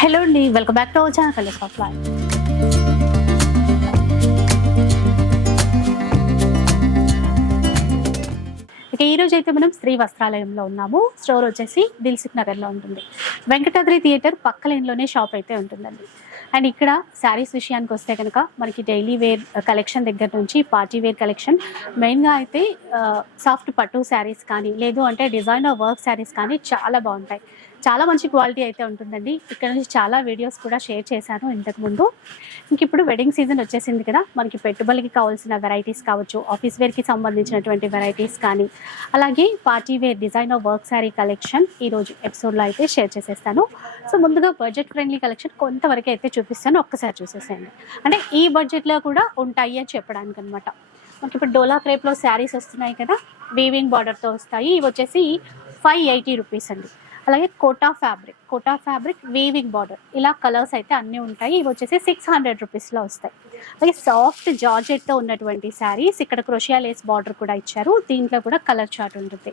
Hello అండి welcome back to our channel colours of life ఇక ఈ రోజు అయితే మనం శ్రీ వస్త్రాలయంలో ఉన్నాము. స్టోర్ వచ్చేసి దిల్సుఖ్ నగర్లో ఉంటుంది. వెంకటాద్రి థియేటర్ పక్క లైన్లోనే షాప్ అయితే ఉంటుందండి. అండ్ ఇక్కడ శారీస్ విషయానికి వస్తే కనుక మనకి డైలీ వేర్ కలెక్షన్ దగ్గర నుంచి పార్టీ వేర్ కలెక్షన్ మెయిన్గా అయితే సాఫ్ట్ పట్టు శారీస్ కానీ లేదు అంటే డిజైనర్ వర్క్ శారీస్ కానీ చాలా బాగుంటాయి. చాలా మంచి క్వాలిటీ అయితే ఉంటుందండి. ఇక్కడ నుంచి చాలా వీడియోస్ కూడా షేర్ చేశాను ఇంతకు ముందు. ఇంక ఇప్పుడు వెడ్డింగ్ సీజన్ వచ్చేసింది కదా మనకి పెట్టుబడికి కావాల్సిన వెరైటీస్ కావచ్చు ఆఫీస్ వేర్కి సంబంధించినటువంటి వెరైటీస్ కానీ అలాగే party wear designer work sari collection ఈరోజు ఎపిసోడ్లో అయితే షేర్ చేసేస్తాను. సో ముందుగా బడ్జెట్ ఫ్రెండ్లీ కలెక్షన్ కొంతవరకు అయితే చూపిస్తాను ఒక్కసారి చూసేసేయండి. అంటే ఈ బడ్జెట్లో కూడా ఉంటాయి అని చెప్పడానికి అనమాట మనకి ఇప్పుడు డోలా క్రేప్లో శారీస్ వస్తున్నాయి కదా వీవింగ్ బార్డర్తో వస్తాయి ఇవి వచ్చేసి ఫైవ్ ఎయిటీ రూపీస్ అండి. అలాగే Kota fabric. Kota fabric weaving border ఇలా కలర్స్ అయితే అన్నీ ఉంటాయి. ఇవి వచ్చేసి సిక్స్ హండ్రెడ్ రూపీస్లో వస్తాయి. అలాగే సాఫ్ట్ జార్జెట్తో ఉన్నటువంటి శారీస్ ఇక్కడ క్రోషియా లేస్ బార్డర్ కూడా ఇచ్చారు. దీంట్లో కూడా కలర్ చార్ట్ ఉంటుంది.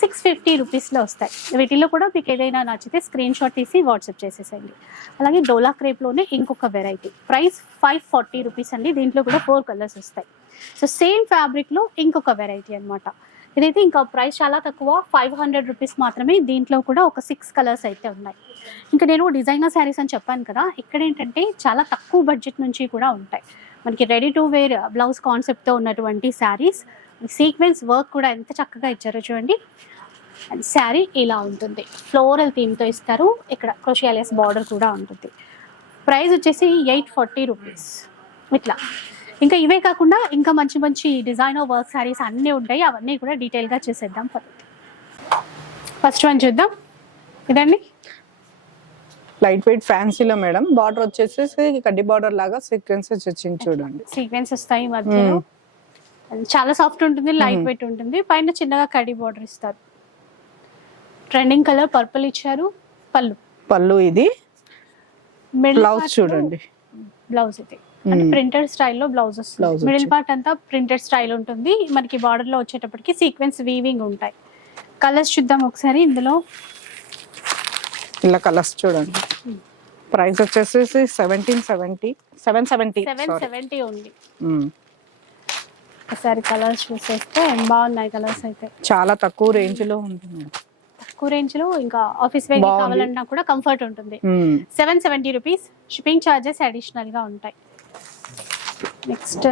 సిక్స్ ఫిఫ్టీ రూపీస్లో వస్తాయి. వీటిలో కూడా మీకు ఏదైనా నచ్చితే స్క్రీన్ షాట్ తీసి వాట్సాప్ చేసేసేయండి. అలాగే డోలా క్రేప్లోనే ఇంకొక variety price five forty rupees అండి. దీంట్లో కూడా ఫోర్ కలర్స్ వస్తాయి. సో సేమ్ ఫ్యాబ్రిక్లో ఇంకొక వెరైటీ అనమాట ఇదైతే ఇంకా ప్రైస్ చాలా తక్కువ. ఫైవ్ హండ్రెడ్ రూపీస్ మాత్రమే దీంట్లో కూడా ఒక సిక్స్ కలర్స్ అయితే ఉన్నాయి. ఇంకా నేను డిజైనర్ శారీస్ అని చెప్పాను కదా ఇక్కడ ఏంటంటే చాలా తక్కువ బడ్జెట్ నుంచి కూడా ఉంటాయి. మనకి రెడీ టు వేర్ బ్లౌజ్ కాన్సెప్ట్తో ఉన్నటువంటి శారీస్ సీక్వెన్స్ వర్క్ కూడా ఎంత చక్కగా ఇచ్చారో చూడండి. అండ్ శారీ ఇలా ఉంటుంది. ఫ్లోరల్ థీమ్తో ఇస్తారు. ఇక్కడ క్రోషియాలియస్ బార్డర్ కూడా ఉంటుంది. ప్రైస్ వచ్చేసి ఎయిట్ ఫార్టీ రూపీస్. ఇట్లా. ఇంకా ఇవే కాకుండా ఇంకా మంచి మంచి డిజైనర్ వర్క్ శారీస్ అన్నీ ఉంటాయి. అవన్నీ కూడా డీటెయిల్గా చేసేద్దాం. ఫస్ట్ వన్ చూద్దాం. ఇదండి. లైట్ వెయిట్ ఫ్యాన్సీలో మేడం. బార్డర్ వచ్చేసి కడ్డీ బార్డర్ లాగా సీక్వెన్సెస్ వచ్చింది చూడండి. సీక్వెన్స్ వస్తాయి మధ్యలో. And చాలా సాఫ్ట్ ఉంటుంది లైట్ వెయిట్ ఉంటుంది. పైన చిన్నగా కడి బార్డర్ ఇస్తారు. ట్రెండింగ్ కలర్ పర్పుల్ ఇచ్చారు. పళ్ళు. పళ్ళు ఇది. బ్లౌజ్ చూడండి. బ్లౌజ్ ఇది. అంటే. ప్రింటెడ్ స్టైల్లో బ్లౌజ్ Blouse వస్తుంది. మిడిల్. పార్ట్ అంతా ప్రింటెడ్ స్టైల్ ఉంటుంది. మనకి బార్డర్లో వచ్చేటప్పటికి సీక్వెన్స్ వీవింగ్ ఉంటాయి. కలర్స్ చూద్దాం ఒకసారి ఇందులో. ఇలా కలర్స్ చూడండి. ప్రైస్ వచ్చేసి seventeen seventy seven seventy seven seventy ఉంది. ఒకసారి కలర్స్ చూసేస్తే బాగున్నాయి కలర్స్ అయితే. చాలా తక్కువ రేంజ్లో ఉంటుంది. తక్కువ రేంజ్లో ఇంకా ఆఫీస్ వేర్. కావాలన్నా కూడా కంఫర్ట్ ఉంటుంది. Seven seventy rupees shipping charges అడిషనల్గా ఉంటాయి. నెక్స్ట్.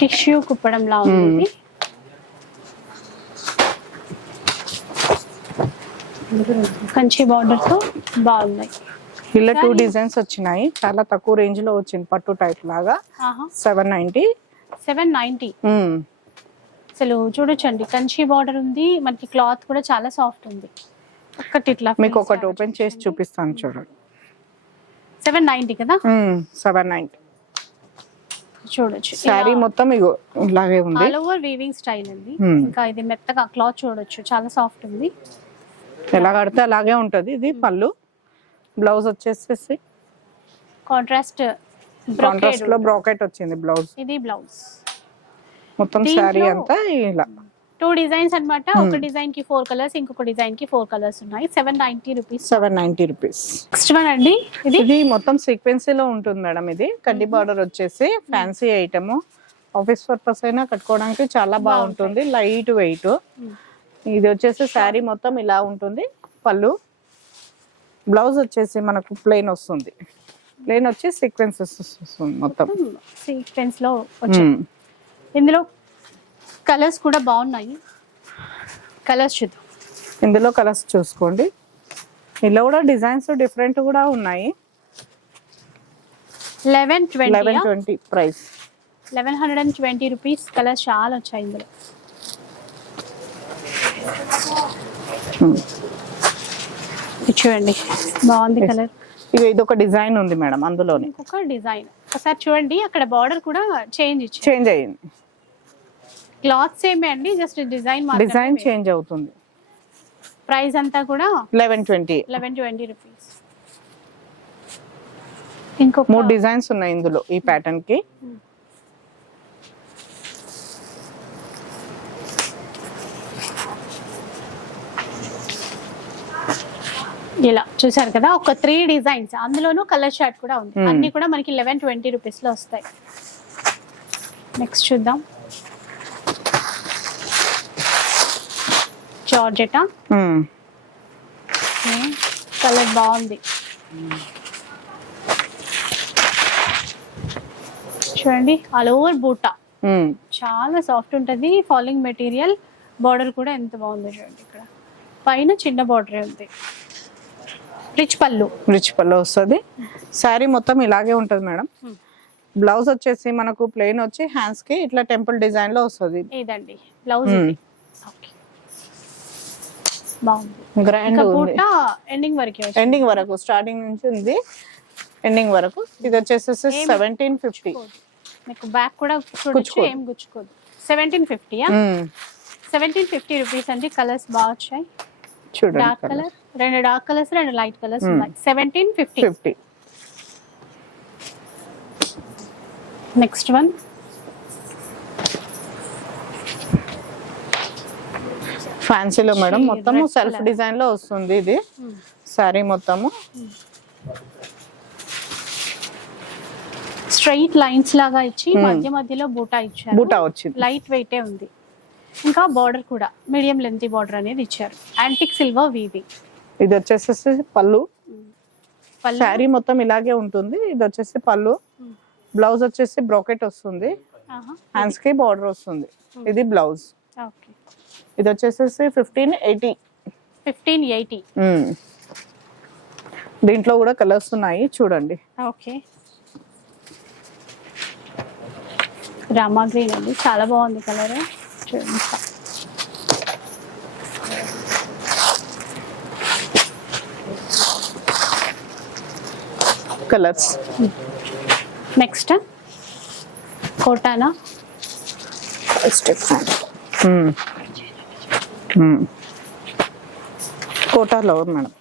టిష్యూ కుప్పడంలా ఉంది కంచి బార్డర్తో బాగున్నాయి. ఇలా టూ. డిజైన్స్ వచ్చినాయి. చాలా తక్కువ రేంజ్లో వచ్చింది పట్టు టైప్ లాగా. సెవెన్ నైన్టీ సెవెన్ నైన్టీ అసలు చూడొచ్చండి. కంచి బార్డర్ ఉంది. మనకి క్లాత్ కూడా చాలా సాఫ్ట్ ఉంది. ఒకటి ఇట్లా మీకు ఒకటి ఓపెన్ చేసి చూపిస్తాను చూడండి. సెవెన్ నైన్టీ కదా? Seven ninety. చూడొచ్చు. శారీ మొత్తం ఇగో ఇలాగే ఉంది. ఆల్ ఓవర్ వీవింగ్ స్టైల్ అండి. ఇంకా ఇది మెత్తగా క్లాత్ చూడొచ్చు. చాలా సాఫ్ట్ ఉంది. ఎలా కడితే అలాగే ఉంటది. ఇది పళ్ళు. బ్లౌజ్ వచ్చేసేసి. కాంట్రాస్ట్ కాంట్రాస్ట్లో బ్రాకెట్ వచ్చింది బ్లౌజ్. ఇది బ్లౌజ్. మొత్తం శారీ అంతా ఇలా. టూ డిజైన్స్ అన్నమాట. ఒక డిజైన్కి ఫోర్ కలర్స్ ఇంకొక డిజైన్కి ఫోర్ కలర్స్ ఉన్నాయి. Seven ninety rupees seven ninety rupees next one అండి. ఇది? ఇది మొత్తం సీక్వెన్సీ లో ఉంటుంది మేడం ఇది. కడ్డీ బార్డర్ వచ్చేసి ఫ్యాన్సీ ఐటమ్ ఆఫీస్ పర్పస్ అయినా కట్టుకోవడానికి చాలా బాగుంటుంది. లైట్ వెయిట్ ఇది వచ్చేసి శారీ మొత్తం ఇలా ఉంటుంది. పళ్ళు. బ్లౌజ్ వచ్చేసి మనకు ప్లెయిన్ వస్తుంది. ప్లెయిన్ వచ్చి సీక్వెన్సెస్ వస్తుంది మొత్తం. సీక్వెన్స్లో మ్మ్. ఇందులో కలర్స్ కూడా బాగున్నాయి. కలర్స్ చూద్దాం. ఇందులో కలర్స్ చూసుకోండి. ఇలా కూడా డిజైన్స్ డిఫరెంట్ కూడా ఉన్నాయి. Eleven eleven twenty twenty price. Eleven hundred and twenty rupees colours చాలా వచ్చాయి ఇందులో. ఇది చూడండి. బాగుంది. కలర్. ఇక ఇది ఒక డిజైన్ ఉంది మేడం అందులోనే. ఇంకొక డిజైన్. ఒకసారి చూడండి అక్కడ బార్డర్ కూడా చేంజ్ చేంజ్ అయ్యింది క్లాత్ సేమే అండి? జస్ట్ డిజైన్ డిజైన్ చేంజ్ అవుతుంది. ప్రైస్ అంతా కూడా eleven twenty. Eleven twenty rupees. ఇంకొక మూడు డిజైన్స్ ఉన్నాయి ఇందులో ఈ ప్యాటర్న్కి. ఇలా చూసారు కదా ఒక త్రీ డిజైన్స్ అందులోనూ కలర్ షార్ట్ కూడా ఉంది. Hmm. అన్ని కూడా మనకి లెవెన్ ట్వంటీ రూపీస్లో వస్తాయి. నెక్స్ట్ చూద్దాం. జార్జెటా. కలర్ బాగుంది. చూడండి ఆల్ ఓవర్ బూటా. చాలా సాఫ్ట్ ఉంటుంది ఫాలింగ్ మెటీరియల్. బార్డర్ కూడా ఎంత బాగుందో చూడండి ఇక్కడ. పైన చిన్న బార్డర్ ఉంది. రిచ్ పళ్ళు. రిచ్ పళ్ళు వస్తుంది. శారీ మొత్తం ఇలాగే ఉంటుంది మేడం. బ్లౌజ్ వచ్చేసి మనకు ప్లెయిన్ వచ్చి హ్యాండ్స్కి ఇట్లా టెంపుల్ డిజైన్లో వస్తుంది. ఇదండి. బ్లౌజ్ బాగుంది. గ్రాండ్ పూట ఎండింగ్ వరకే. ఎండింగ్ వరకు స్టార్టింగ్ నుంచి ఉంది. ఎండింగ్ వరకు. ఇది వచ్చేసేసి ఏం- సెవెంటీన్ ఫిఫ్టీ. మీకు బ్యాక్ కూడా చూడొచ్చు. ఏం గుచ్చుకోదు. సెవెంటీన్ ఫిఫ్టీయా సెవెంటీన్ ఫిఫ్టీ రూపీస్ అండి. కలర్స్ బాగా వచ్చాయి. చూడండి డార్క్ కలర్ రెండు డార్క్ కలర్స్ రెండు లైట్ కలర్స్. ఉన్నాయి. Seventeen fifty fifty next one ఫ్యాన్సీలో madam. మొత్తము సెల్ఫ్. డిజైన్లో వస్తుంది ఇది. శారీ మొత్తము. స్ట్రైట్ లైన్స్ లాగా ఇచ్చి. మధ్య మధ్యలో బూటా ఇచ్చారు. బూటా వచ్చింది. లైట్ వెయిటే ఉంది. ఇంకా బార్డర్ కూడా మీడియం లెంత్ బార్డర్ అనేది ఇచ్చారు. యాంటిక్ సిల్వర్ వీవి ఇది వచ్చేసేసి పళ్ళు. శారీ మొత్తం ఇలాగే ఉంటుంది. ఇది వచ్చేసి పళ్ళు. బ్లౌజ్ వచ్చేసి బ్రోకెట్ వస్తుంది. హ్యాండ్స్కి బార్డర్ వస్తుంది. ఇది బ్లౌజ్ ఓకే. ఇది వచ్చేసేసి ఫిఫ్టీన్ ఎయిటీ ఫిఫ్టీన్ ఎయిటీ దీంట్లో కూడా కలర్స్ ఉన్నాయి చూడండి. ఓకే. రామా గ్రీన్ అండి. చాలా బాగుంది కలర్. చూడండి కలర్స్. నెక్స్ట్ కోటానా? కోటాలో మేడం.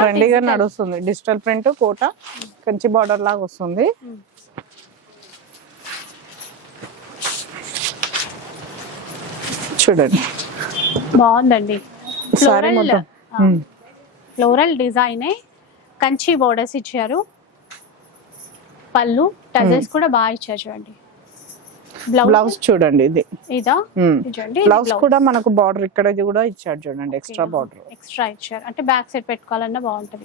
ట్రెండీగా నడుస్తుంది. Digital print Kota Kanchi border లాగా వస్తుంది. చూడండి. బాగుందండి. సారీ మొత్తం. ఫ్లోరల్ డిజైనే కంచి బోర్డర్స్ ఇచ్చారు. పళ్ళు టజల్స్ కూడా బాగా ఇచ్చారు చూడండి. బ్లౌజ్ చూడండి ఇది. ఇదా? బ్లౌజ్ కూడా మనకు బార్డర్ ఇక్కడ కూడా ఇచ్చాడు చూడండి ఎక్స్ట్రా బార్డర్ ఎక్స్ట్రా ఇచ్చారు. అంటే బ్యాక్ సైడ్ పెట్టుకోవాలన్నా బాగుంటది.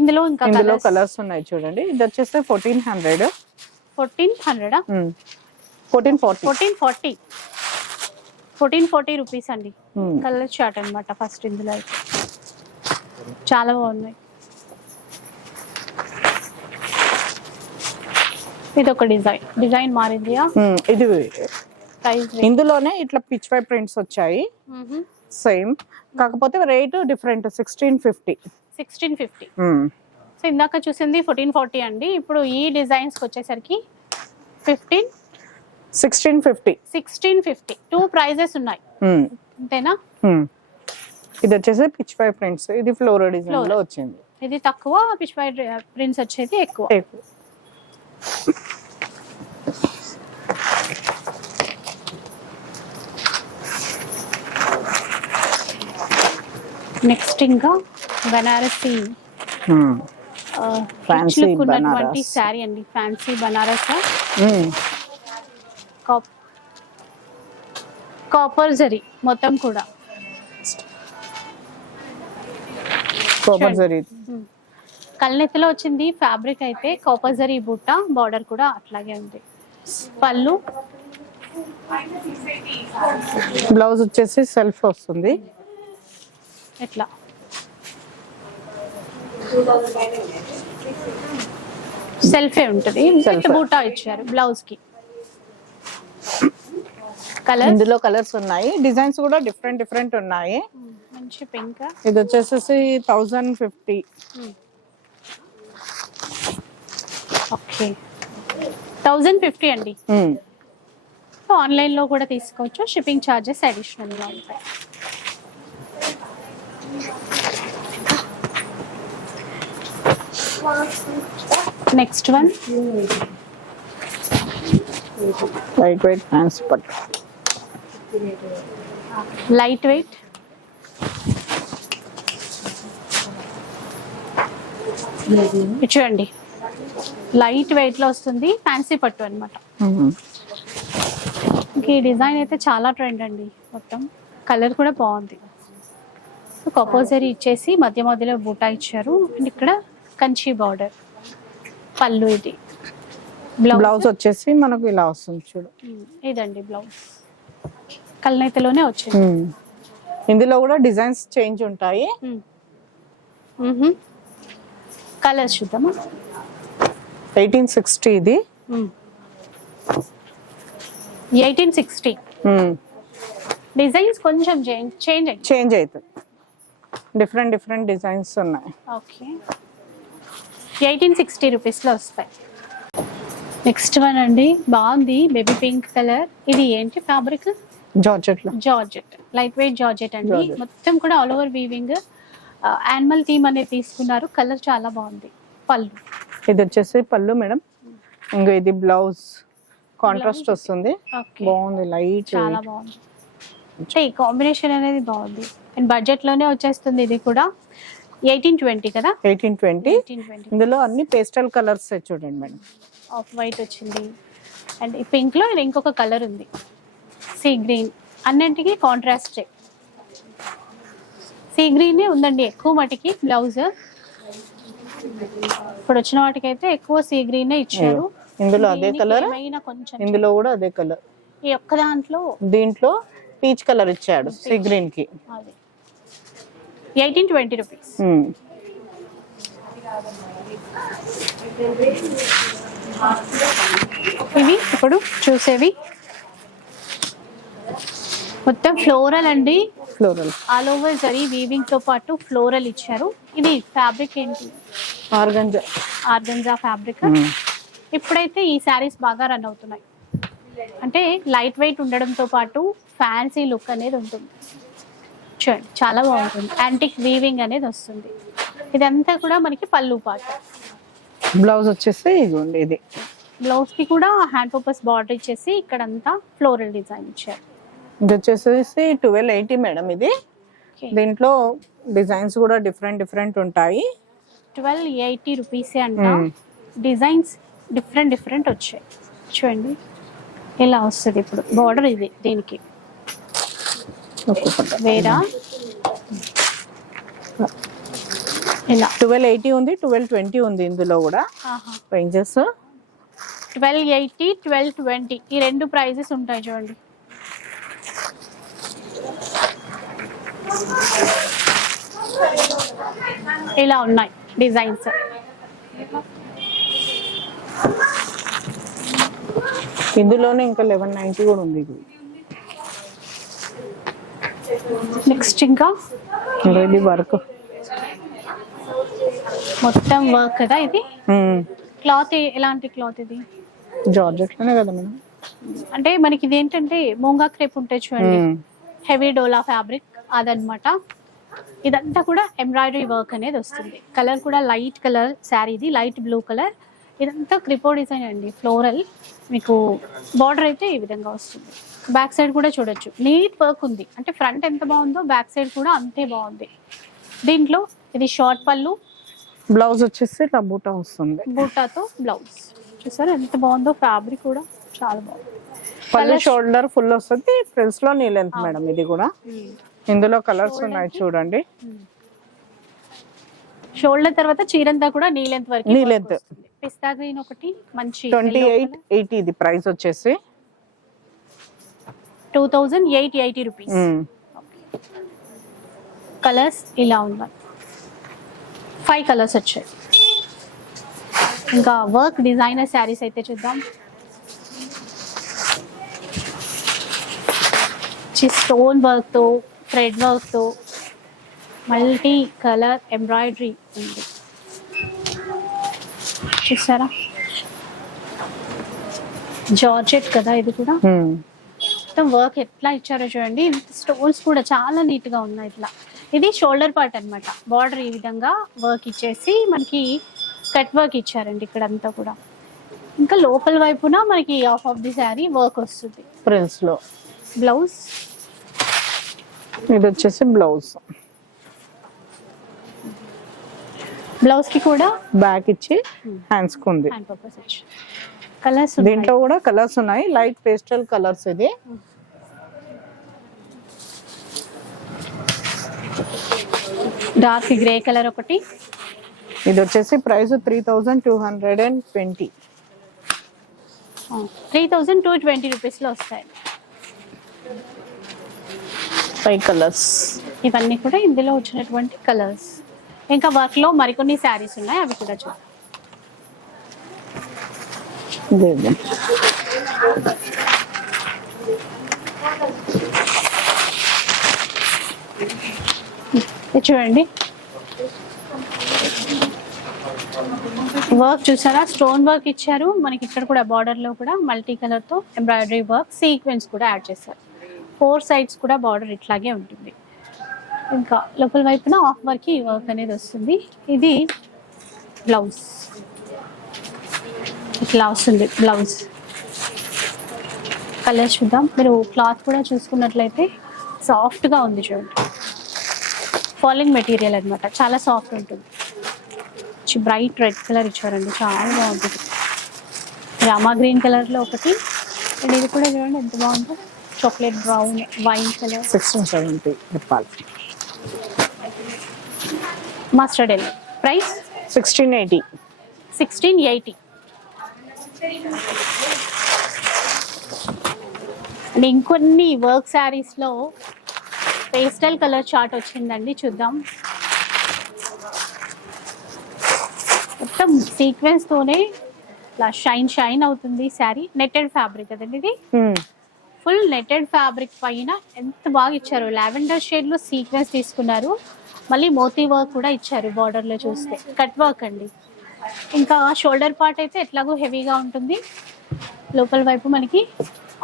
ఇందులో ఇంకా ఇందులో కలర్స్ ఉన్నాయి చూడండి. ఇది వచ్చేసి fourteen hundred fourteen హండ్రెడా fourteen forty fourteen forty fourteen forty rupees అండి. కలర్ చార్ట్ అన్నమాట ఫస్ట్ ఇందులో అయితే. చాలా బాగున్నాయి. ఇది ఒక డిజైన్ డిజైన్ మారింది ఇది ఇందులోనే ఇట్లా పిచ్ వై ప్రింట్స్ వచ్చాయి. సేమ్ కాకపోతే rate different sixteen fifty sixteen fifty so ఇందాక చూసింది ఫోర్టీన్ ఫార్టీ అండి. ఇప్పుడు ఈ డిజైన్స్కి వచ్చేసరికి fifteen sixteen fifty sixteen fifty two prices ఉన్నాయి. అంతేనా? ఇది వచ్చేసి పిచ్ వై ప్రింట్స్ ఇది ఫ్లోరో డిజైన్లో. వచ్చింది. ఇది తక్కువ పిచ్పై ప్రింట్స్ వచ్చేది ఎక్కువ. ఎక్కువ. నెక్స్ట్ ఇంకా బనారసి Hmm. Fancy ఉన్నటువంటి బనారస్. శారీ అండి fancy Banaras Hmm. Copper zari మొత్తం కూడా కాపర్ జరీ కల్నెత్తిలో వచ్చింది ఫ్యాబ్రిక్ అయితే కాపర్ జరీ బుట్ట బార్డర్ కూడా అట్లాగే ఉంది. పళ్ళు. బ్లౌజ్ వచ్చేసి సెల్ఫ్ వస్తుంది. ఎట్లా? సెల్ఫే ఉంటుంది. బూటా ఇచ్చారు బ్లౌజ్కి కలర్ ఇందులో కలర్స్ ఉన్నాయి. డిజైన్స్ కూడా డిఫరెంట్ డిఫరెంట్ ఉన్నాయి. మంచి పింక్. ఇది వచ్చేసేసి thousand fifty. Okay. Thousand fifty అండి. ఆన్లైన్లో కూడా తీసుకోవచ్చు. షిప్పింగ్ ఛార్జెస్ అడిషనల్గా ఉంటాయి. Next one. Light weight hands పట్టు. లైట్ వెయిట్ చూడండి. లైట్ వెయిట్లో వస్తుంది ఫ్యాన్సీ పట్టు అన్నమాట. ఇంక ఈ డిజైన్ అయితే చాలా ట్రెండ్ అండి మొత్తం. కలర్ కూడా బాగుంది. కంపల్సరీ ఇచ్చేసి మధ్య మధ్యలో బూటా ఇచ్చారు. అండ్ ఇక్కడ కంచి బార్డర్ పళ్ళు ఇది. బ్లౌజ్ వచ్చేసి మనకు ఇలా వస్తుంది చూడు. ఇదండి బ్లౌజ్ కల్నైతలోనే వచ్చింది. ఇందులో కూడా డిజైన్స్ చేంజ్ ఉంటాయి. కలర్స్ చూద్దామా? ఎయిటీన్ సిక్స్టీ ఇది. Eighteen sixty. డిజైన్స్ కొంచెం చేంజ్ చేంజ్ చేంజ్ అవుతుంది డిఫరెంట్ డిఫరెంట్ డిజైన్స్ ఉన్నాయి. ఓకే ఎయిటీన్ సిక్స్టీ రూపీస్లో వస్తాయి. నెక్స్ట్ వన్ అండి. బాగుంది. బేబీ పింక్ కలర్ ఇది ఏంటి fabric georgette georgette light weight georgette అండి. మొత్తం కూడా all over weaving animal theme అనేది తీసుకున్నారు. కలర్ చాలా బాగుంది. పళ్ళు. ఇది వచ్చేసి పళ్ళు మేడం. ఇంకా ఇది బ్లౌజ్ కాంట్రాస్ట్. వస్తుంది. బాగుంది లైట్. చాలా బాగుంది. అంటే ఈ కాంబినేషన్ అనేది బాగుంది. అండ్ బడ్జెట్లోనే వచ్చేస్తుంది ఇది కూడా. ఎయిటీన్ ట్వంటీ కదా? Eighteen twenty. ఇందులో అన్ని పేస్టల్ కలర్స్ చూడండి మేడం. ఆఫ్ వైట్ వచ్చింది. అండ్ ఈ పింక్లో ఇంకొక కలర్ ఉంది. Sea green. అన్నింటికి కాంట్రాస్ట్ సీ గ్రీన్ ఉందండి ఎక్కువ మటుకి బ్లౌజ్. ఇప్పుడు వచ్చిన వాటికి అయితే ఎక్కువ సీ గ్రీన్ ఇచ్చారు ఇందులో అదే కలర్ కొంచెం ఇందులో కూడా అదే కలర్ ఈ ఒక్క దాంట్లో దీంట్లో పీచ్ కలర్ ఇచ్చాడు సీ గ్రీన్కి. Eighteen twenty rupees. ఇవి ఇప్పుడు చూసేవి. మొత్తం ఫ్లోరల్ అండి. ఫ్లోరల్ ఆల్ ఓవర్ జరీ వీవింగ్తో పాటు ఫ్లోరల్ ఇచ్చారు. ఇది ఫ్యాబ్రిక్ ఏంటి? ఆర్గంజా. ఆర్గంజా ఫ్యాబ్రిక్ ఇప్పుడైతే ఈ శారీస్ బాగా రన్ అవుతున్నాయి. అంటే లైట్ వెయిట్ ఉండడంతో పాటు ఫ్యాన్సీ లుక్ అనేది ఉంటుంది. చూడండి చాలా బాగుంటుంది. యాంటిక్ వీవింగ్ అనేది వస్తుంది. ఇదంతా కూడా మనకి పళ్ళు పాట. బ్లౌజ్ వచ్చేసి ఇది. బ్లౌజ్కి కూడా హ్యాండ్ పర్పస్ బార్డర్ ఇచ్చేసి ఇక్కడంతా ఫ్లోరల్ డిజైన్ ఇచ్చారు. ఇది వచ్చేసి ట్వెల్వ్ ఎయిటీ మేడం ఇది. దీంట్లో డిజైన్స్ కూడా డిఫరెంట్ డిఫరెంట్ ఉంటాయి. ట్వెల్వ్ ఎయిటీ రూపీసే అంట. డిజైన్స్ డిఫరెంట్ డిఫరెంట్ వచ్చాయి. చూడండి. ఇలా వస్తుంది ఇప్పుడు? బార్డర్ ఇది దీనికి. వేరా? ఇలా ట్వెల్వ్ ఎయిటీ ఉంది ట్వెల్వ్ ట్వంటీ ఉంది ఇందులో కూడా. Ranges? Twelve eighty twelve twenty. ఈ రెండు ప్రైజెస్ ఉంటాయి చూడండి. ఇలా ఉన్నాయి? డిజైన్స్. ఇందులోనే ఇంకా లెవెన్ నైన్టీ కూడా ఉంది ఇది. నెక్స్ట్ ఇంకా? ఇది వర్క్. మొత్తం వర్క్ కదా ఇది? క్లాత్ ఎలాంటి క్లాత్ ఇది? జార్జెట్లోనే కదా మేడం. అంటే మనకి ఇది ఏంటంటే మూంగా క్రేప్ ఉంటే చూడండి. హెవీ డోలా ఫ్యాబ్రిక్ అదనమాట. ఇదంతా కూడా ఎంబ్రాయిడరీ వర్క్ అనేది వస్తుంది. కలర్ కూడా లైట్ కలర్ శారీది లైట్ బ్లూ కలర్. ఇదంతా క్రిపో డిజైన్ అండి ఫ్లోరల్. మీకు బార్డర్ అయితే ఈ విధంగా వస్తుంది. బ్యాక్ సైడ్ కూడా చూడొచ్చు. నీట్ వర్క్ ఉంది. అంటే ఫ్రంట్ ఎంత బాగుందో బ్యాక్ సైడ్ కూడా అంతే బాగుంది. దీంట్లో ఇది షార్ట్ పళ్ళు. బ్లౌజ్ వచ్చేసి ఇట్లా బూటా వస్తుంది. బూటాతో బ్లౌజ్. చూసారు ఎంత బాగుందో ఫ్యాబ్రిక్ కూడా చాలా బాగుంది. పళ్ళు షోల్డర్ ఫుల్ వస్తుంది. ఫ్రిల్స్లో నీ లెంత్ మేడం ఇది కూడా. ఇందులో కలర్స్ ఉన్నాయి చూడండి. షోల్డర్ తర్వాత చీరంతా కూడా నీ లెంత్ వరకు Knee length. పిస్తా గ్రీన్ ఒకటి మంచి ట్వంటీ ఎయిట్ ఎయిటీ ఇది ప్రైస్ వచ్చేసి. Two thousand eight eighty rupees. Colours ఇలా ఉన్నాయి. ఫైవ్ కలర్స్ వచ్చాయి. ఇంకా వర్క్ డిజైనర్ శారీస్ అయితే చూద్దాం. స్టోన్ వర్క్తో థ్రెడ్ వర్క్తో మల్టీ కలర్ ఎంబ్రాయిడరీ ఉంది చూసారా? జార్జెట్ కదా ఇది కూడా. మొత్తం వర్క్ ఎట్లా ఇచ్చారో చూడండి. స్టోన్స్ కూడా చాలా నీట్గా ఉన్నాయి ఇట్లా. ఇది షోల్డర్ పార్ట్ అన్నమాట. బార్డర్ ఈ విధంగా వర్క్ ఇచ్చేసి మనకి కట్ వర్క్ ఇచ్చారండి ఇక్కడ అంతా కూడా. ఇంకా లోపల వైపున మనకి off off the sari work వస్తుంది. ఫ్రిల్స్లో. బ్లౌజ్ ఇది వచ్చేసి బ్లౌజ్. బ్లౌజ్కి కూడా బ్యాక్ ఇచ్చి హ్యాండ్స్కు ఉంది. కలర్స్ దీంట్లో కూడా కలర్స్ ఉన్నాయి. లైట్ పేస్టల్ కలర్స్ ఇది. డార్క్ గ్రే కలర్ ఒకటి. ఇది వచ్చేసి price three thousand two hundred and twenty three thousand two twenty రూపీస్లో వస్తాయి. ఫైవ్ కలర్స్ ఇవన్నీ కూడా ఇందులో వచ్చినటువంటి కలర్స్ ఇంకా వర్క్లో మరికొన్ని శారీస్ ఉన్నాయి అవి కూడా చూద్దాం. చూడండి. వర్క్ చూసారా? స్టోన్ వర్క్ ఇచ్చారు. మనకి ఇక్కడ కూడా బార్డర్లో కూడా మల్టీ కలర్తో ఎంబ్రాయిడరీ వర్క్ సీక్వెన్స్ కూడా యాడ్ చేశారు. ఫోర్ సైడ్స్ కూడా బార్డర్ ఇట్లాగే ఉంటుంది. ఇంకా లోపల వైపున ఆఫ్ వర్క్ ఈ వర్క్ అనేది వస్తుంది. ఇది బ్లౌజ్. ఇట్లా వస్తుంది బ్లౌజ్. కలర్ చూద్దాం. మీరు క్లాత్ కూడా చూసుకున్నట్లయితే సాఫ్ట్గా ఉంది చూడండి. ఫాలింగ్ మెటీరియల్ అన్నమాట. చాలా సాఫ్ట్ ఉంటుంది. బ్రైట్ రెడ్ కలర్ ఇచ్చారండి. చాలా బాగుంటుంది. రామా గ్రీన్ కలర్లో ఒకటి. అండ్ ఇది కూడా చూడండి ఎంత బాగుంటుంది chocolate brown wine colour sixteen seventy చెప్పాలి mustard yellow price sixteen eighty sixteen eighty and ఇంకొన్ని వర్క్ శారీస్లో పేస్టల్ కలర్ చార్ట్ వచ్చిందండి చూద్దాం. మొత్తం సీక్వెన్స్తోనే ఇట్లా షైన్ షైన్ అవుతుంది శారీ నెట్టెడ్ ఫ్యాబ్రిక్ కదండి ఇది? ఫుల్ నెట్టెడ్ ఫ్యాబ్రిక్ పైన ఎంత బాగా ఇచ్చారు. లావెండర్ షేడ్లో సీక్వెన్స్ తీసుకున్నారు. మళ్ళీ మోతీ వర్క్ కూడా ఇచ్చారు బార్డర్లో చూస్తే. కట్ వర్క్ అండి. ఇంకా షోల్డర్ పార్ట్ అయితే ఎట్లాగో హెవీగా ఉంటుంది. లోపల వైపు మనకి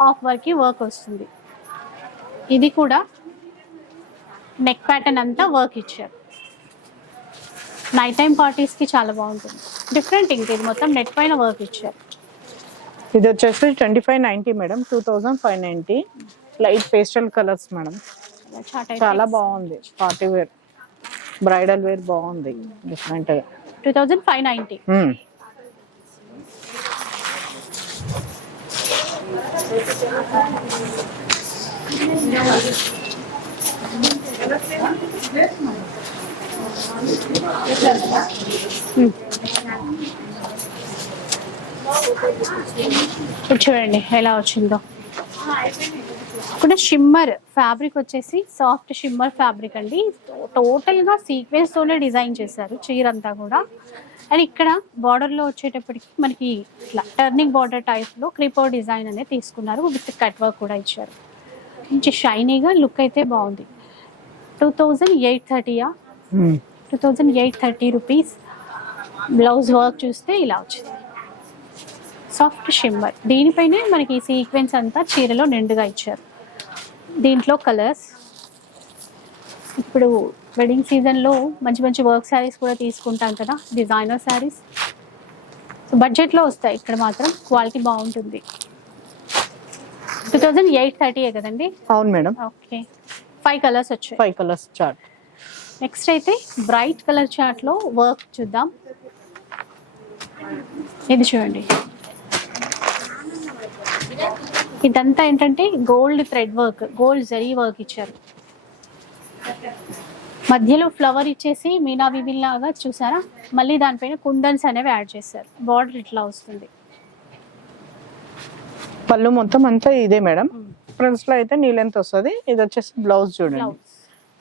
ఆఫ్ వర్క్ వర్క్ వస్తుంది. ఇది కూడా నెక్ ప్యాటర్న్ అంతా వర్క్ ఇచ్చారు. నైట్ టైం పార్టీస్కి చాలా బాగుంటుంది. డిఫరెంట్ ఇంక ఇది మొత్తం నెట్ పైన వర్క్ ఇచ్చారు. ఇది వచ్చేసి twenty five ninety madam two thousand five ninety light pastel colours madam. చాలా బాగుంది. పార్టీ వేర్ బ్రైడల్ వేర్ బాగుంది. డిఫరెంట్గా. Two thousand five ninety. మ్మ్. ఇప్పుడు చూడండి ఎలా వచ్చిందో. కూడా షిమ్మర్ ఫ్యాబ్రిక్ వచ్చేసి సాఫ్ట్ షిమ్మర్ ఫ్యాబ్రిక్ అండి. టోటల్గా సీక్వెన్స్ తోనే డిజైన్ చేశారు చీర అంతా కూడా. అండ్ ఇక్కడ బార్డర్లో వచ్చేటప్పటికి మనకి ఇట్లా టర్నింగ్ బార్డర్ టైప్లో క్రిపర్ డిజైన్ అనేది తీసుకున్నారు. విత్ కట్ వర్క్ కూడా ఇచ్చారు. మంచి షైనీగా లుక్ అయితే బాగుంది. Two thousand eight థర్టీయా. Two thousand eight thirty rupees blouse work చూస్తే ఇలా వచ్చింది. సాఫ్ట్ షిమ్మర్ దీనిపైనే మనకి ఈ సీక్వెన్స్ అంతా చీరలో నిండుగా ఇచ్చారు. దీంట్లో కలర్స్ ఇప్పుడు వెడ్డింగ్ సీజన్లో మంచి మంచి వర్క్ శారీస్ కూడా తీసుకుంటాం కదా డిజైనర్ శారీస్ సో బడ్జెట్లో వస్తాయి. ఇక్కడ మాత్రం క్వాలిటీ బాగుంటుంది. టూ థౌజండ్ ఎయిట్ థర్టీయే కదండి? అవును మేడం. ఓకే. ఫైవ్ కలర్స్ వచ్చాయి. ఫైవ్ కలర్స్ చార్ట్ నెక్స్ట్ అయితే బ్రైట్ కలర్ చార్ట్లో వర్క్ చూద్దాం. ఇది చూడండి. ఇదంతా ఏంటంటే gold thread work gold zari work ఇచ్చారు. మధ్యలో ఫ్లవర్ ఇచ్చేసి మీనా లాగా చూసారా? మళ్ళీ దానిపైన కుందన్స్ అనేవి యాడ్ చేశారు. బార్డర్ ఇట్లా వస్తుంది. పళ్ళు మొత్తం అంతా ఇదే మేడం. ఫ్రంట్స్లో అయితే నీ లెంత్ వస్తుంది. ఇది వచ్చేసి బ్లౌజ్ చూడండి.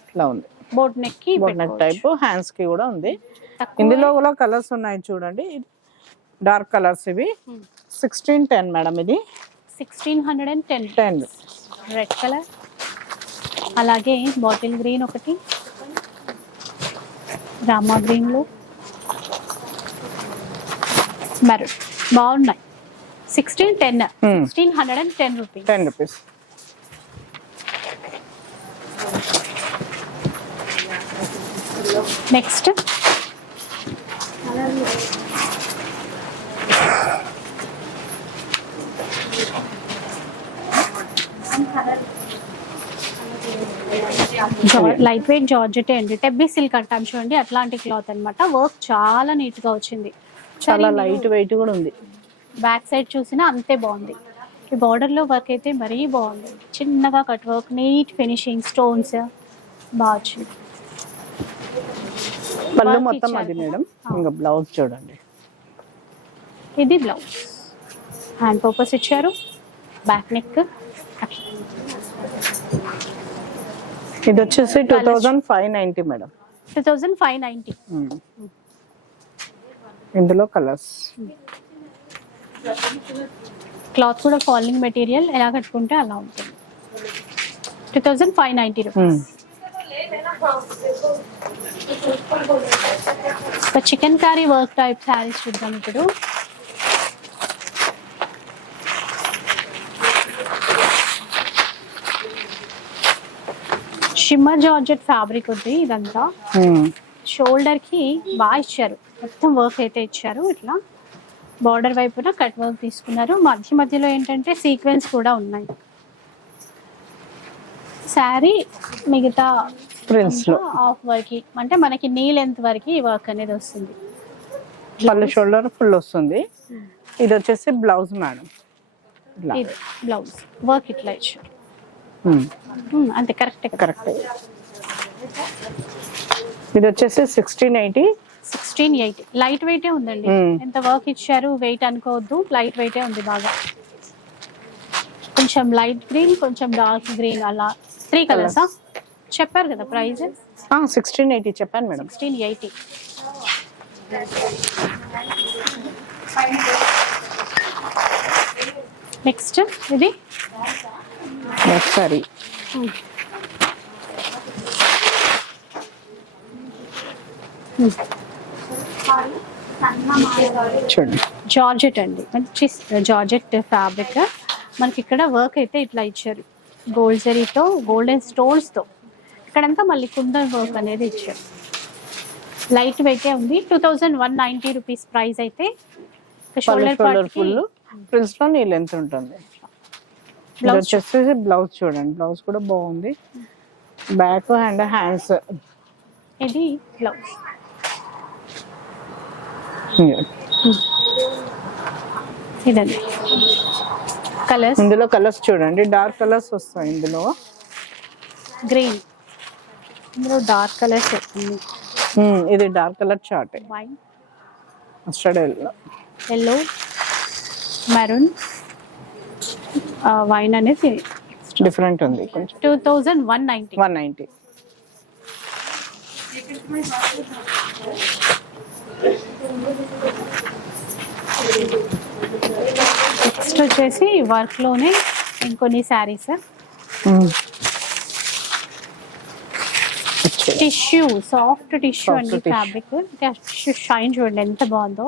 ఇట్లా ఉంది. బోట్ నెక్కి బోర్నెట్ టైప్ హ్యాండ్స్కి కూడా ఉంది. ఇందులో కూడా కలర్స్ ఉన్నాయి చూడండి. డార్క్ కలర్స్ ఇవి. సిక్స్టీన్ టెన్ మేడం ఇది. Sixteen hundred and ten ten red colour అలాగే బాటిల్ గ్రీన్ ఒకటి. రామా గ్రీన్లో మెరూన్ బాగున్నాయి. Sixteen ten. Sixteen hundred and ten rupees ten rupees next light weight georgette అండి. టెబ్బీ సిల్క్ అంటాం చూడండి అట్లాంటి క్లాత్ అన్నమాట. వర్క్ చాలా నీట్గా వచ్చింది. చాలా లైట్ వెయిట్ కూడా ఉంది. బ్యాక్ సైడ్ చూసినా అంతే బాగుంది. ఈ border లో వర్క్ అయితే మరీ బాగుంది. చిన్నగా cut work neat finishing stones బాగా వచ్చింది. పళ్ళు మొత్తం అది. మేడం. ఇంకా బ్లౌజ్ చూడండి. ఇది బ్లౌజ్ హ్యాండ్ పర్పస్ ఇచ్చారు. బ్యాక్ నెక్ ఇది వచ్చేసి two thousand five ninety madam. Two thousand five ninety. ఇందులో కలర్స్. క్లాత్ కూడా ఫాలింగ్ మెటీరియల్. ఎలా కట్టుకుంటే అలా ఉంటుంది. Two thousand five ninety rupees. ఒక chicken curry work type saris చూద్దాం ఇప్పుడు. షిమ్మర్ జార్జెట్ ఫ్యాబ్రిక్ ఉంది ఇదంతా. షోల్డర్కి బాగా ఇచ్చారు. మొత్తం వర్క్ అయితే ఇచ్చారు. ఇట్లా బార్డర్ వైపున కట్ వర్క్ తీసుకున్నారు. మధ్య మధ్యలో ఏంటంటే సీక్వెన్స్ కూడా ఉన్నాయి. శారీ మిగతా లో. ఆఫ్ వర్క్ అంటే మనకి నీ లెంత్ వరకు ఈ వర్క్ అనేది వస్తుంది. పళ్ళు షోల్డర్ ఫుల్ వస్తుంది. ఇది వచ్చేసి బ్లౌజ్ మేడం బ్లౌజ్ వర్క్ ఇట్లా ఇచ్చారు. Hmm. అంతే కరెక్ట్ కరెక్ట్ ఇది వచ్చేసి sixteen eighty sixteen eighty light వెయిటే ఉందండి. ఉమ్. ఎంత వర్క్ ఇచ్చారు వెయిట్ అనుకోవద్దు. లైట్ వెయిటే ఉంది బాగా. కొంచెం లైట్ గ్రీన్ కొంచెం డార్క్ గ్రీన్ అలా. త్రీ కలర్సా చెప్పారు కదా ప్రైస్ సిక్స్టీన్ ఎయిటీ చెప్పాను మేడం. సిక్స్టీన్ ఎయిటీ నెక్స్ట్ ఇది? నెక్స్ట్ సారీ చూడండి. జార్జెట్ అండి. మంచి జార్జెట్ ఫ్యాబ్రిక్ మనకి ఇక్కడ వర్క్ అయితే ఇట్లా ఇచ్చారు. గోల్డ్ జరీతో గోల్డెన్ స్టోన్స్తో ఇక్కడంతా మళ్ళీ కుందన్ వర్క్ అనేది ఇచ్చారు. లైట్ వెయిటే ఉంది. Two thousand one ninety rupees price అయితే. షోల్డర్ ఫుల్ ప్రిన్స్లో నీ లెంత్ ఉంటుంది. ఇది బ్లౌజ్ వచ్చేసి బ్లౌజ్ చూడండి. బ్లౌజ్ కూడా బాగుంది. బ్యాక్ అండ్ హ్యాండ్స్ ఇది బ్లౌజ్ ఇదండి. కలర్స్ ఇందులో కలర్స్ చూడండి. డార్క్ కలర్స్ వస్తాయి ఇందులో. గ్రీన్ ఇందులో డార్క్ కలర్స్ Hmm, ఇది dark colour chart mustard yellow maroon wine అనేది డిఫరెంట్ ఉంది కొంచెం. Two thousand one ninety one ninety next వచ్చేసి వర్క్లోనే ఇంకొన్ని శారీస్ టిష్యూ సాఫ్ట్ టిష్యూ అండి. ఫ్యాబ్రిక్ టిష్యూ షైన్ చూడండి ఎంత బాగుందో.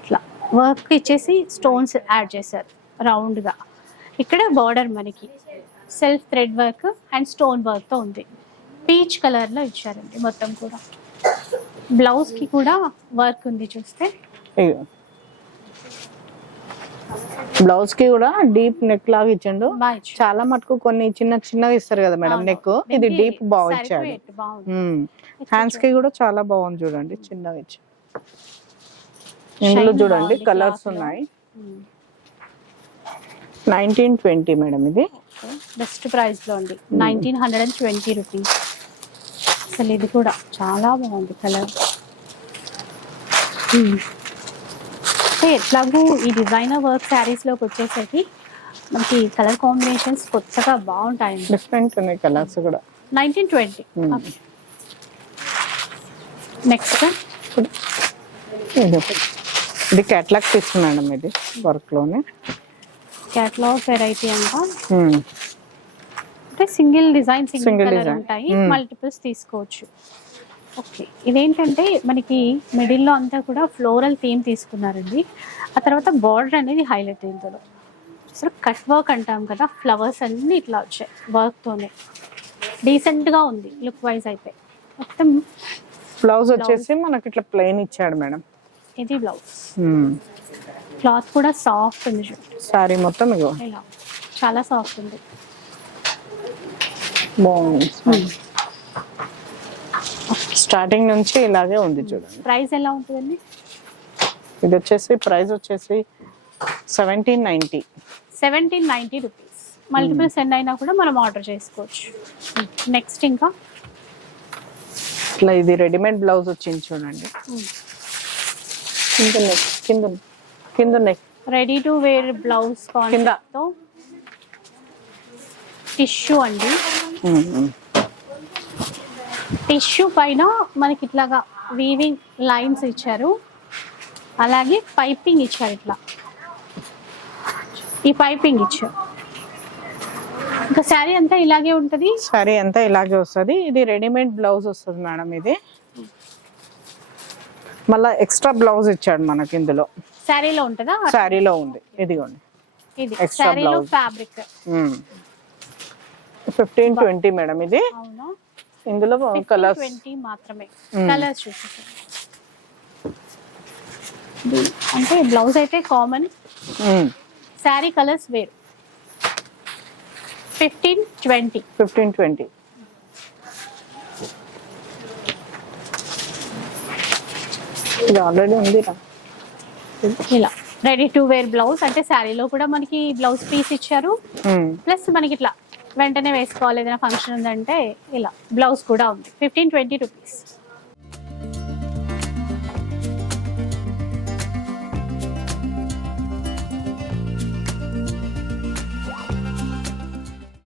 ఇట్లా. వర్క్ ఇచ్చేసి స్టోన్స్ యాడ్ చేశారు. రౌండ్గా. ఇక్కడ బార్డర్ మనకి. Self thread work and stone వర్క్తో ఉంది. పీచ్ కలర్లో ఇచ్చారండి మొత్తం కూడా. బ్లౌజ్కి కూడా వర్క్ ఉంది చూస్తే. బ్లౌజ్కి కూడా డీప్ నెక్ లాగా ఇచ్చిండు. చాలా మటుకు కొన్ని చిన్న చిన్నగా ఇస్తారు కదా మేడం. నెక్ ఇది డీప్ బాగా ఇచ్చాడు. హ్యాండ్స్కి కూడా చాలా బాగుంది చూడండి. చిన్నగా ఇచ్చి ఇందులో చూడండి కలర్స్లో. ఉన్నాయి. నైన్టీన్ ట్వంటీ మేడం ఇది. బెస్ట్ ప్రైస్లో ఉంది. Nineteen hundred and twenty rupees. అసలు ఇది కూడా చాలా బాగుంది కలర్. ఎట్లాగూ ఈ డిజైనర్ వర్క్ శారీస్లోకి వచ్చేసరికి మనకి కలర్ కాంబినేషన్స్ కొత్తగా బాగుంటాయండి. డిఫరెంట్ ఉన్నాయి కలర్స్ కూడా. Nineteen twenty. నెక్స్ట్. ఇది క్యాట్లాగ్ పీస్ మేడం ఇది వర్క్లోనే క్యాట్లాగ్ వెరైటీ అంట. Hmm. అంటే సింగిల్ డిజైన్ సింగిల్ కలర్. ఉంటాయి. Hmm. మల్టిపుల్స్ తీసుకోవచ్చు. ఓకే ఇదేంటంటే మనకి మిడిల్లో అంతా కూడా ఫ్లోరల్ థీమ్ తీసుకున్నారండి. ఆ తర్వాత బార్డర్ అనేది హైలైట్ ఇందులో. అసలు కట్ వర్క్ అంటాం కదా ఫ్లవర్స్ అన్ని ఇట్లా వచ్చాయి వర్క్తోనే డీసెంట్గా ఉంది లుక్ వైజ్ అయితే. మొత్తం బ్లౌజ్ వచ్చేసి మనకి ఇట్లా ప్లెయిన్ ఇచ్చాడు మేడం. ఇది బ్లౌజ్. క్లాత్ కూడా సాఫ్ట్ ఉంది సారీ మొత్తం ఇగో. ఇలా. చాలా సాఫ్ట్ ఉంది. బాగుంది. స్టార్టింగ్ నుంచి ఇలాగే ఉంది చూడండి. ప్రైస్ ఎలా ఉంటుందండి? ఇది వచ్చేసి ప్రైస్ వచ్చేసి seventeen ninety seventeen ninety rupees. Multiple send అయినా కూడా మనం ఆర్డర్ చేసుకోవచ్చు. నెక్స్ట్ ఇంకా? ఇట్లా ఇది రెడీమేడ్ బ్లౌజ్ వచ్చింది చూడండి. కింద కింద కింద neck ready to wear blouse కాన్సెప్ట్తో టిష్యూ అండి. టిష్యూ పైన మనకి ఇట్లాగా వీవింగ్ లైన్స్ ఇచ్చారు. అలాగే పైపింగ్ ఇచ్చారు ఇట్లా. ఈ పైపింగ్ ఇచ్చారు. ఇంకా శారీ అంతా ఇలాగే ఉంటుంది? సారీ అంతా ఇలాగే వస్తుంది. ఇది రెడీమేడ్ బ్లౌజ్ వస్తుంది మేడం ఇది. మళ్ళా ఎక్స్ట్రా బ్లౌజ్ ఇచ్చాడు మనకి ఇందులో. శారీలో ఉంటుందా? శారీలో ఉంది. ఇదిగోండి. ఇది blouse. Fabric. Fifteen twenty madam ఇది. అవునా? ఇందులో కలర్స్. ట్వంటీ మాత్రమే. కలర్స్ అంటే బ్లౌజ్ అయితే కామన్. శారీ కలర్స్ వేరు. Fifteen twenty. Fifteen twenty. ఇది ఆల్రెడీ ఉంది ఇలా. రెడీ టు వేర్ బ్లౌజ్ అంటే శారీలో కూడా మనకి బ్లౌజ్ పీస్ ఇచ్చారు. ప్లస్ మనకి ఇట్లా వెంటనే వేసుకోవాలి. ఏదైనా ఫంక్షన్ ఉందంటే ఇలా. బ్లౌజ్ కూడా ఉంది. Fifteen twenty rupees